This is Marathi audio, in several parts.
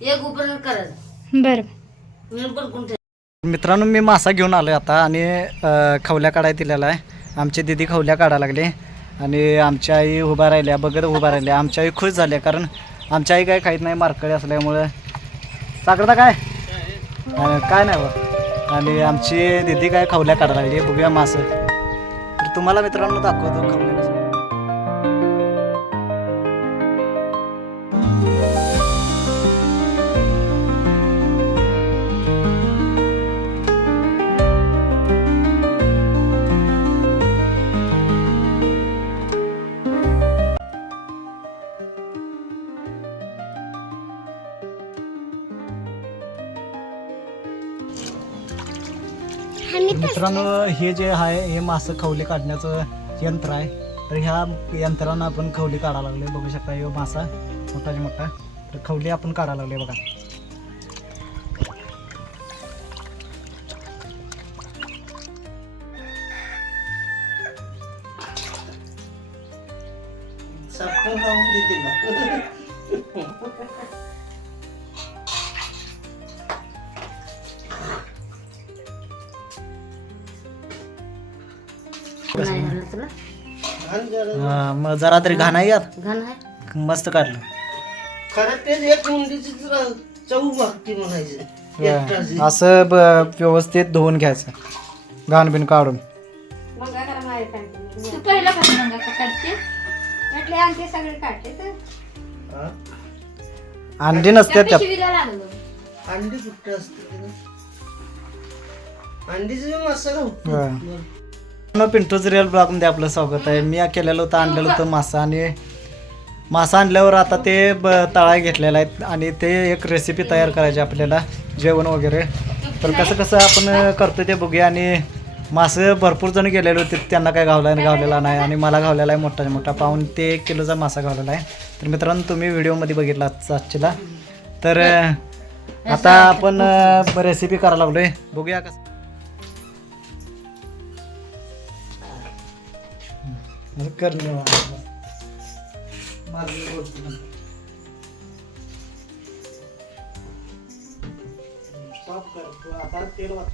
एक उपरण करायचं बरं. मी पण कोणते. मित्रांनो मी मासा घेऊन आलो आता आणि खवल्या काढायला दिलेला आहे. आमची दीदी खवल्या काढायला लागली आणि आमच्या आई उभा राहिल्या बघत उभा राहिल्या. आमच्या आई खुश झाल्या कारण आमच्या आई काय खाहीत नाही मारकळी असल्यामुळं. साखरता काय काय नाही बा. आणि आमची दीदी काय खवल्या काढायला लागली. बघूया मासं तर तुम्हाला मित्रांनो दाखवतो खवल्या कसं. मित्रांनो हे जे आहे हे मासं खवले काढण्याचं यंत्र आहे. तर ह्या यंत्रानं आपण खवली काढायला लागले. बघू शकता हे मासा मोठाची मोठा तर खवली आपण काढायला लागले बघा. नाही झालं तुला मग जरा तरी घाण आहे यात. घाण आहे मस्त काढलं. खरं तेच एक मुंडीची चव बघती म्हणायचं. असं व्यवस्थित धुवून घ्यायचं घाण बिन काढून. तू पहिला कसं मग आता काढते म्हटले आणते सगळे काढते तर अंडी नसतात त्यात. पिशवीला लागलं. अंडी कुठं असते अंडीचा मसाला होतो. पिंटूच रिअल ब्लॉगमध्ये आपलं स्वागत आहे. मी केलेलं होतं आणलेलं होतं मासा आणि मासा आणल्यावर आता ते तळाय घेतलेला आहे आणि ते एक रेसिपी तयार करायची आपल्याला जेवण वगैरे. तर कसं कसं आपण करतो ते बघूया. आणि मासे भरपूर जण गेलेले होते त्यांना काय गावलेला नाही आणि मला गावलेला आहे मोठा मोठा पाऊण ते 1 किलोचा मासा गावलेला आहे. तर मित्रांनो तुम्ही व्हिडिओमध्ये बघितला आजच्याला. तर आता आपण रेसिपी करायला लागलो आहे बघूया कसं. करणं आता तेल बस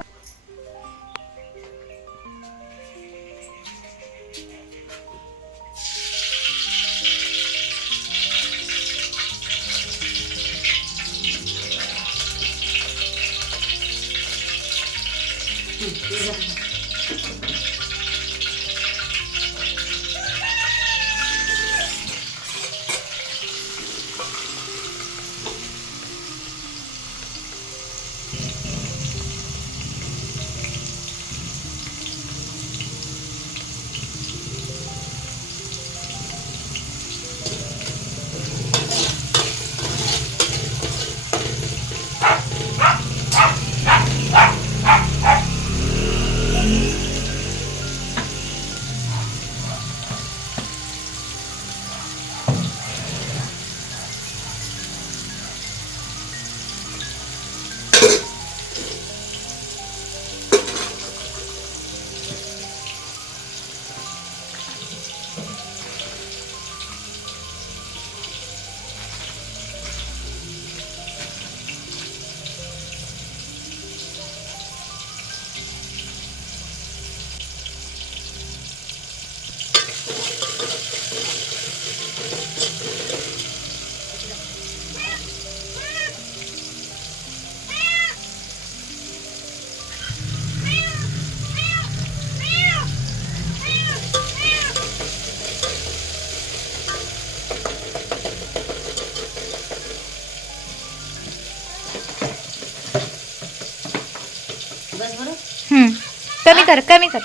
बरं कमी कर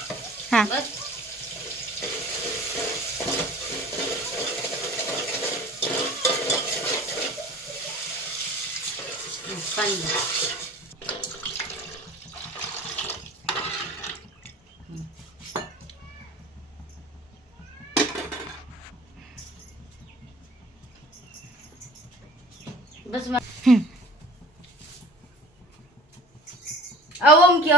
हां. बस पाणी बस अवम की